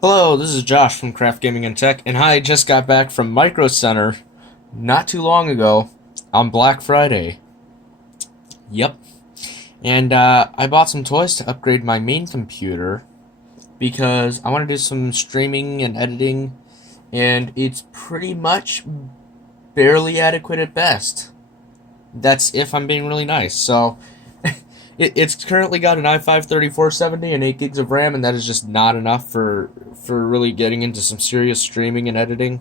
Hello, this is Josh from Craft Gaming and Tech, and I just got back from Micro Center not too long ago on Black Friday. Yep. And I bought some toys to upgrade my main computer because I want to do some streaming and editing, and it's pretty much barely adequate at best. That's if I'm being really nice. So it's currently got an i5 3470 and 8 gigs of RAM, and that is just not enough for really getting into some serious streaming and editing.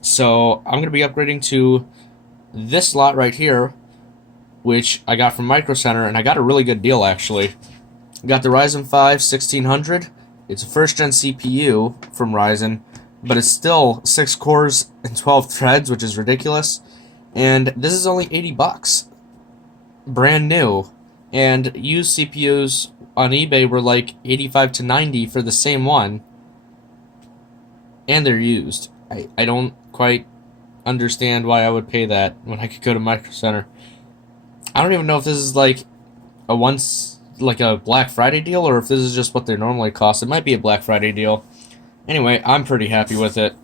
So I'm going to be upgrading to this lot right here, which I got from Micro Center, and I got a really good deal actually. I got the Ryzen 5 1600. It's a first gen CPU from Ryzen, but it's still 6 cores and 12 threads, which is ridiculous. And this is only 80 bucks, brand new. And used CPUs on eBay were like 85 to 90 for the same one, and they're used. I don't quite understand why I would pay that when I could go to Micro Center. I don't even know if this is like a Black Friday deal or if this is just what they normally cost. It might be a Black Friday deal. Anyway, I'm pretty happy with it.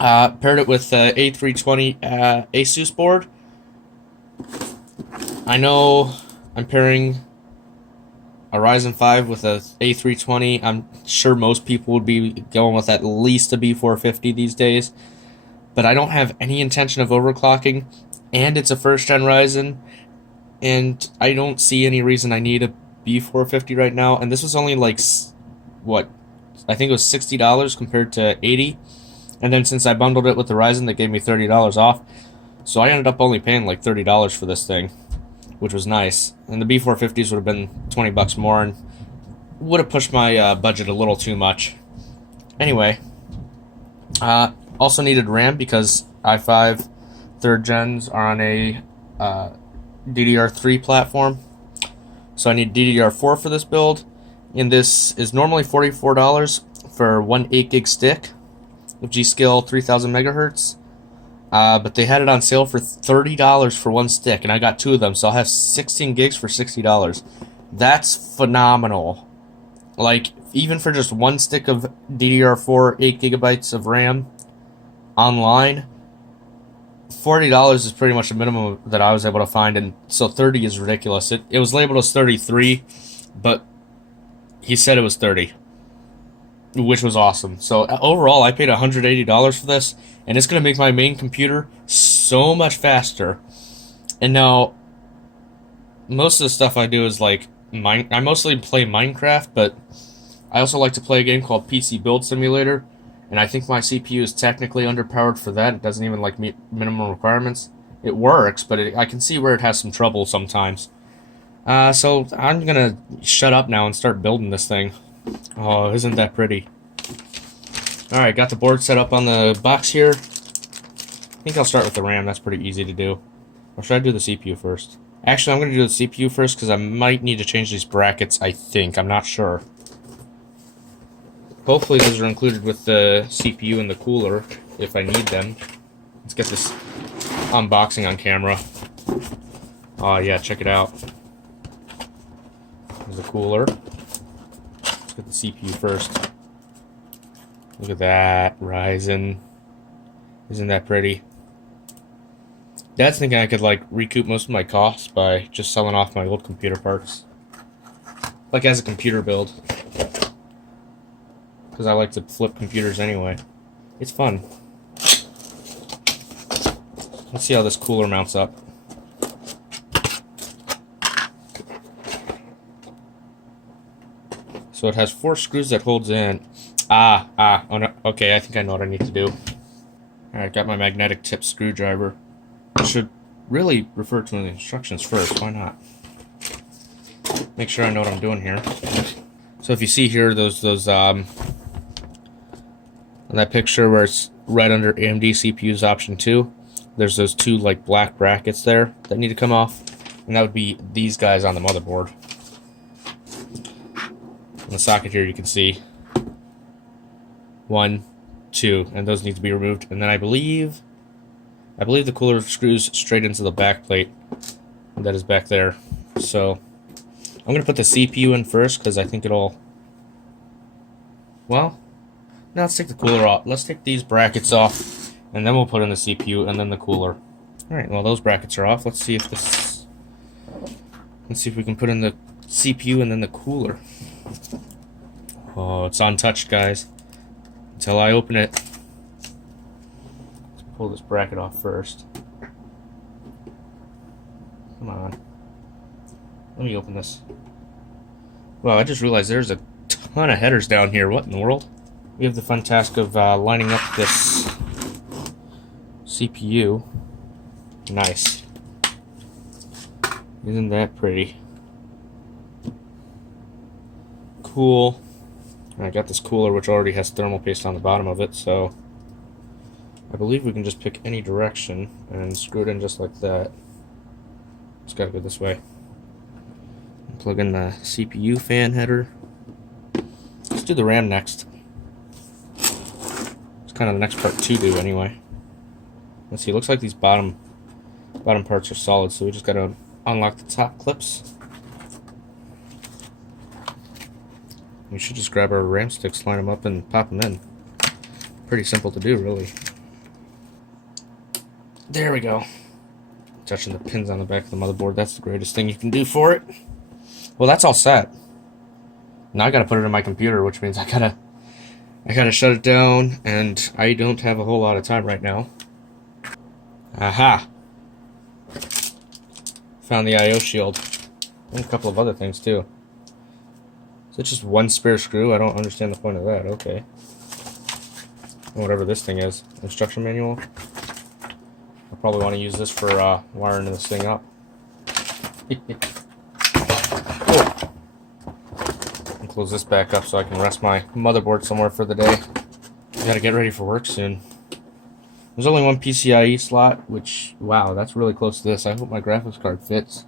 Paired it with the A320 Asus board. I know I'm pairing a Ryzen 5 with a A320. I'm sure most people would be going with at least a B450 these days, but I don't have any intention of overclocking, and it's a first-gen Ryzen, and I don't see any reason I need a B450 right now, and this was only like, what, I think it was $60 compared to $80, and then since I bundled it with the Ryzen, they gave me $30 off, so I ended up only paying like $30 for this thing, which was nice. And the B450s would have been 20 bucks more and would have pushed my budget a little too much. Anyway, also needed RAM because i5 third gens are on a DDR3 platform. So I need DDR4 for this build. And this is normally $44 for one 8 gig stick with G.Skill 3000 megahertz. But they had it on sale for $30 for one stick, and I got 2 of them, so I'll have 16 gigs for $60. That's phenomenal. Like, even for just one stick of DDR4, 8 gigabytes of RAM online, $40 is pretty much the minimum that I was able to find, and so 30 is ridiculous. It was labeled as 33, but he said it was 30. Which was awesome. So overall, I paid $180 for this, and it's going to make my main computer so much faster. And now, most of the stuff I do is like, I mostly play Minecraft, but I also like to play a game called PC Build Simulator, and I think my CPU is technically underpowered for that. It doesn't even like meet minimum requirements. It works, but I can see where it has some trouble sometimes. So I'm going to shut up now and start building this thing. Oh, isn't that pretty? Alright, got the board set up on the box here. I think I'll start with the RAM. That's pretty easy to do. Or should I do the CPU first? Actually, I'm going to do the CPU first because I might need to change these brackets, I think. I'm not sure. Hopefully those are included with the CPU and the cooler if I need them. Let's get this unboxing on camera. Oh yeah, check it out. There's the cooler. Get the CPU first. Look at that, Ryzen. Isn't that pretty? Dad's thinking I could like recoup most of my costs by just selling off my old computer parts. Like as a computer build. Because I like to flip computers anyway. It's fun. Let's see how this cooler mounts up. So it has 4 screws that holds in. Oh no, okay, I think I know what I need to do. Alright, got my magnetic tip screwdriver. I should really refer to the instructions first, why not? Make sure I know what I'm doing here. So if you see here, on that picture where it's right under AMD CPU's option 2, there's those 2 like black brackets there that need to come off. And that would be these guys on the motherboard. In the socket here you can see 1, 2, and those need to be removed. And then I believe the cooler screws straight into the back plate that is back there. So I'm gonna put the CPU in first because I think it'll, well, Now let's take the cooler off. Let's take these brackets off, and then we'll put in the CPU and then the cooler. All right. Well, those brackets are off. Let's see if this. Let's see if we can put in the CPU and then the cooler. Oh, it's untouched, guys. Until I open it. Let's pull this bracket off first. Come on. Let me open this. Wow, I just realized there's a ton of headers down here. What in the world? We have the fun task of lining up this CPU. Nice. Isn't that pretty? Cool. I got this cooler which already has thermal paste on the bottom of it, so I believe we can just pick any direction and screw it in just like that. It's gotta go this way. Plug in the CPU fan header. Let's do the RAM next. It's kind of the next part to do anyway. Let's see, it looks like these bottom parts are solid, so we just gotta unlock the top clips. We should just grab our RAM sticks, line them up, and pop them in. Pretty simple to do, really. There we go. Touching the pins on the back of the motherboard, that's the greatest thing you can do for it. Well, that's all set. Now I gotta put it in my computer, which means I gotta shut it down, and I don't have a whole lot of time right now. Aha! Found the I/O shield. And a couple of other things too. Is it just one spare screw? I don't understand the point of that. Okay. Whatever this thing is. Instruction manual. I'll probably want to use this for wiring this thing up. Oh. And close this back up so I can rest my motherboard somewhere for the day. I gotta get ready for work soon. There's only one PCIe slot, which, wow, that's really close to this. I hope my graphics card fits.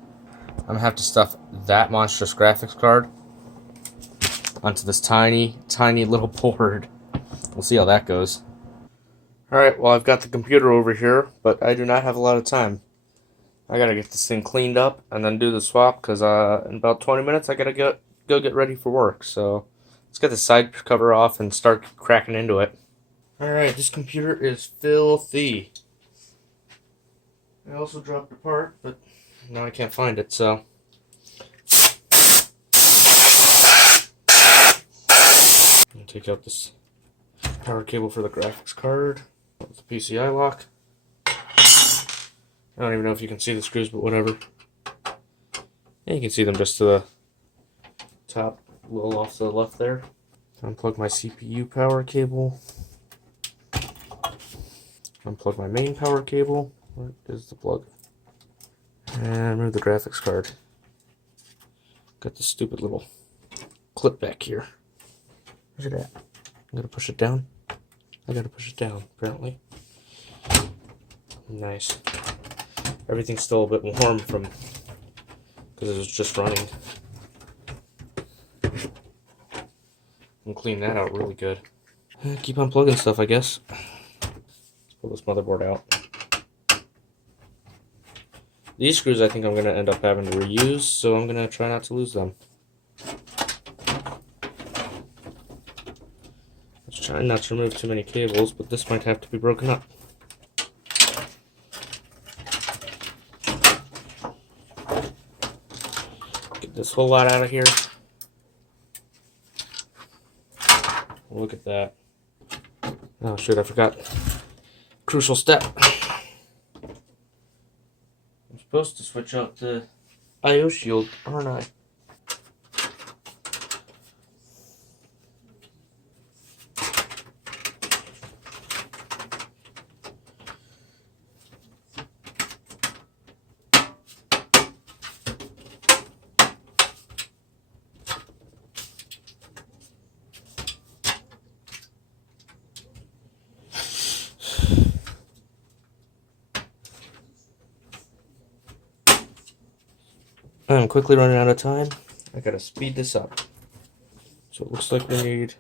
I'm gonna have to stuff that monstrous graphics card onto this tiny, tiny little board. We'll see how that goes. Alright, well, I've got the computer over here, but I do not have a lot of time. I gotta get this thing cleaned up and then do the swap, because in about 20 minutes I gotta go get ready for work. So let's get the side cover off and start cracking into it. Alright, this computer is filthy. I also dropped a part, but now I can't find it, so. I'll take out this power cable for the graphics card. With the PCI lock. I don't even know if you can see the screws, but whatever. Yeah, you can see them just to the top, a little off to the left there. Unplug my CPU power cable. Unplug my main power cable. Where is the plug? And remove the graphics card. Got this stupid little clip back here. Where's it at? I'm gonna push it down. I gotta push it down, apparently. Nice. Everything's still a bit warm from because it was just running. And clean that out really good. Keep unplugging stuff, I guess. Pull this motherboard out. These screws I think I'm going to end up having to reuse, so I'm going to try not to lose them. Let's try not to remove too many cables, but this might have to be broken up. Get this whole lot out of here. Look at that. Oh shoot, I forgot. Crucial step. I'm supposed to switch out the I/O shield, aren't I? I'm quickly running out of time. I gotta speed this up. So it looks like we need...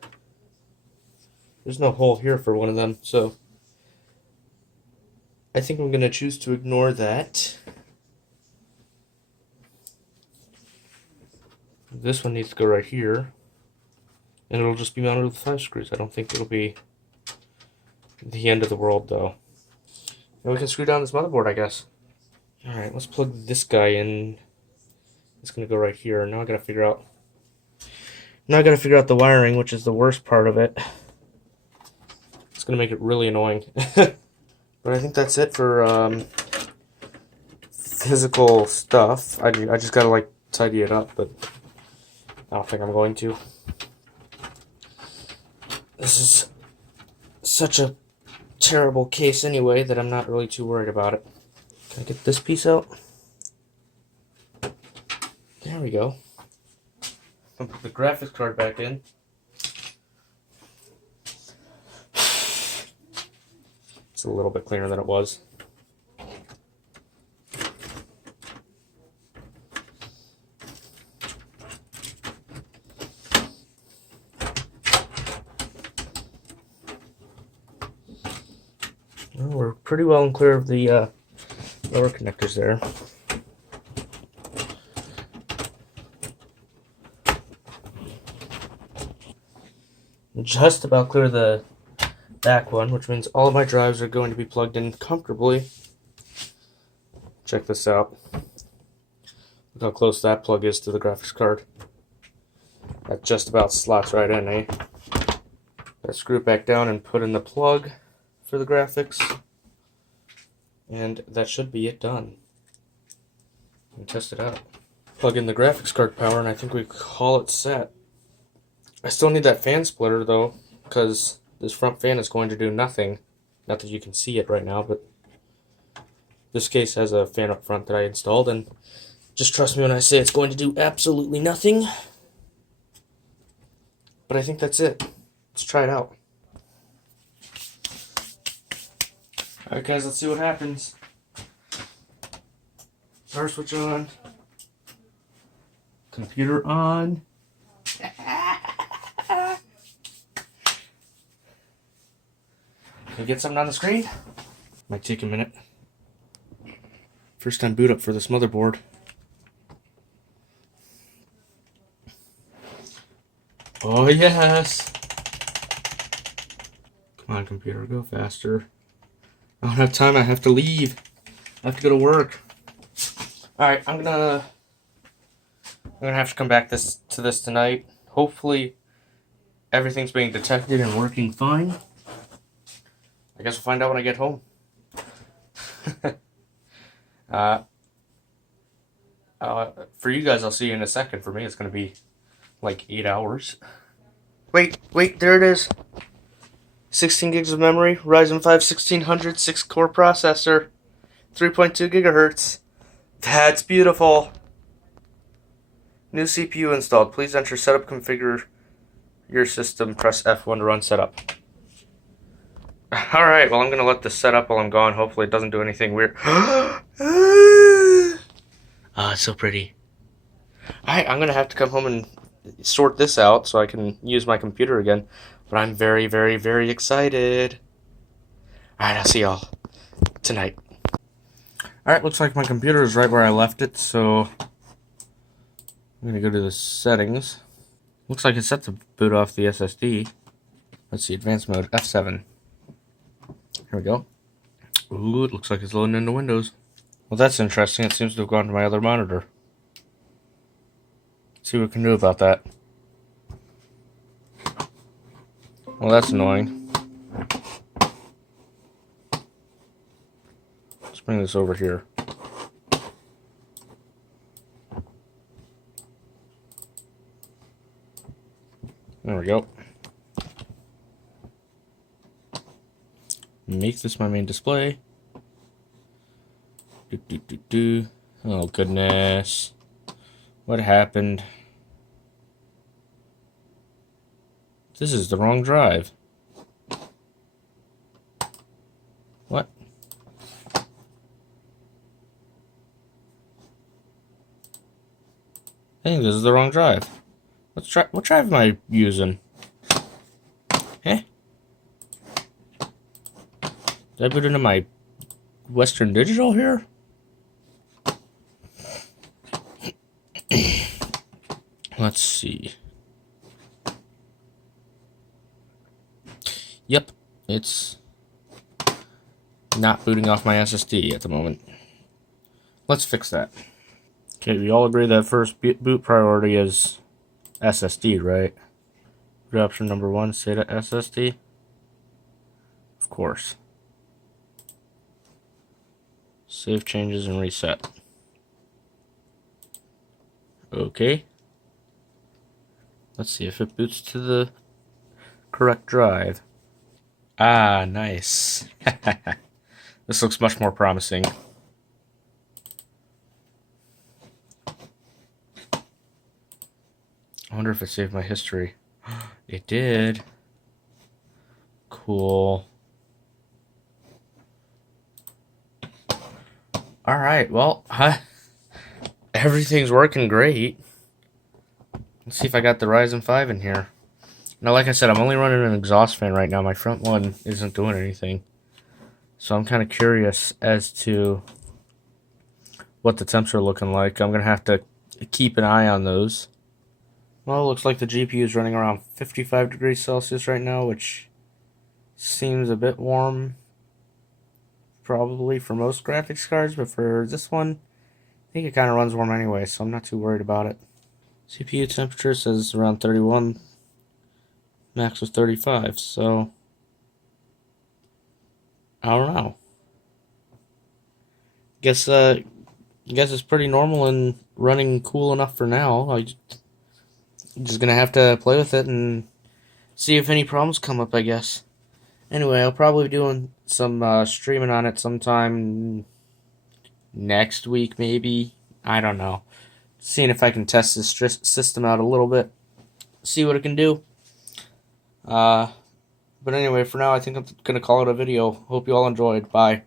There's no hole here for one of them, so... I think I'm gonna choose to ignore that. This one needs to go right here. And it'll just be mounted with 5 screws. I don't think it'll be the end of the world, though. And we can screw down this motherboard, I guess. Alright, let's plug this guy in. It's gonna go right here. Now I gotta figure out the wiring, which is the worst part of it. It's gonna make it really annoying. But I think that's it for physical stuff. I just gotta like tidy it up, but I don't think I'm going to. This is such a terrible case anyway that I'm not really too worried about it. Can I get this piece out? There we go. I'll put the graphics card back in. It's a little bit cleaner than it was. Well, we're pretty well and clear of the lower connectors there. Just about clear the back one, which means all of my drives are going to be plugged in comfortably. Check this out. Look how close that plug is to the graphics card. That just about slots right in, eh? Gotta screw it back down and put in the plug for the graphics. And that should be it done. And test it out. Plug in the graphics card power and I think we call it set. I still need that fan splitter though, because this front fan is going to do nothing. Not that you can see it right now, but this case has a fan up front that I installed, and just trust me when I say it's going to do absolutely nothing. But I think that's it. Let's try it out. Alright guys, let's see what happens. Power switch on. Computer on. Can we get something on the screen? Might take a minute. First time boot up for this motherboard. Oh yes! Come on computer, go faster. I don't have time, I have to leave. I have to go to work. Alright, I'm gonna have to come back to this tonight. Hopefully everything's being detected and working fine. I guess we'll find out when I get home. For you guys, I'll see you in a second. For me, it's going to be like 8 hours. Wait, there it is. 16 gigs of memory, Ryzen 5 1600, 6-core processor, 3.2 gigahertz. That's beautiful. New CPU installed. Please enter setup, configure your system, press F1 to run setup. Alright, well I'm going to let this set up while I'm gone. Hopefully it doesn't do anything weird. Ah, it's so pretty. Alright, I'm going to have to come home and sort this out so I can use my computer again. But I'm very, very, very excited. Alright, I'll see y'all tonight. Alright, looks like my computer is right where I left it, so I'm going to go to the settings. Looks like it's set to boot off the SSD. Let's see, advanced mode, F7. Here we go. Ooh, it looks like it's loading into Windows. Well, that's interesting. It seems to have gone to my other monitor. Let's see what we can do about that. Well, that's annoying. Let's bring this over here. There we go. Make this my main display. Oh goodness. What happened? This is the wrong drive. What? I think this is the wrong drive. Let's try. What drive am I using? Eh? Did I put into my Western Digital here? Let's see. Yep, it's not booting off my SSD at the moment. Let's fix that. Okay, we all agree that first boot priority is SSD, right? Boot option number 1, SATA SSD. Of course. Save changes and reset. Okay. Let's see if it boots to the correct drive. Ah, nice. This looks much more promising. I wonder if it saved my history. It did. Cool. Alright, well, everything's working great. Let's see if I got the Ryzen 5 in here. Now, like I said, I'm only running an exhaust fan right now. My front one isn't doing anything. So I'm kind of curious as to what the temps are looking like. I'm going to have to keep an eye on those. Well, it looks like the GPU is running around 55 degrees Celsius right now, which seems a bit warm probably for most graphics cards, but for this one, I think it kind of runs warm anyway, so I'm not too worried about it. CPU temperature says around 31, max was 35, so I don't know. Guess it's pretty normal and running cool enough for now. I'm just gonna have to play with it and see if any problems come up, I guess. Anyway, I'll probably be doing some streaming on it sometime next week, maybe. I don't know. Seeing if I can test this system out a little bit, see what it can do. But anyway, for now, I think I'm gonna call it a video. Hope you all enjoyed. Bye.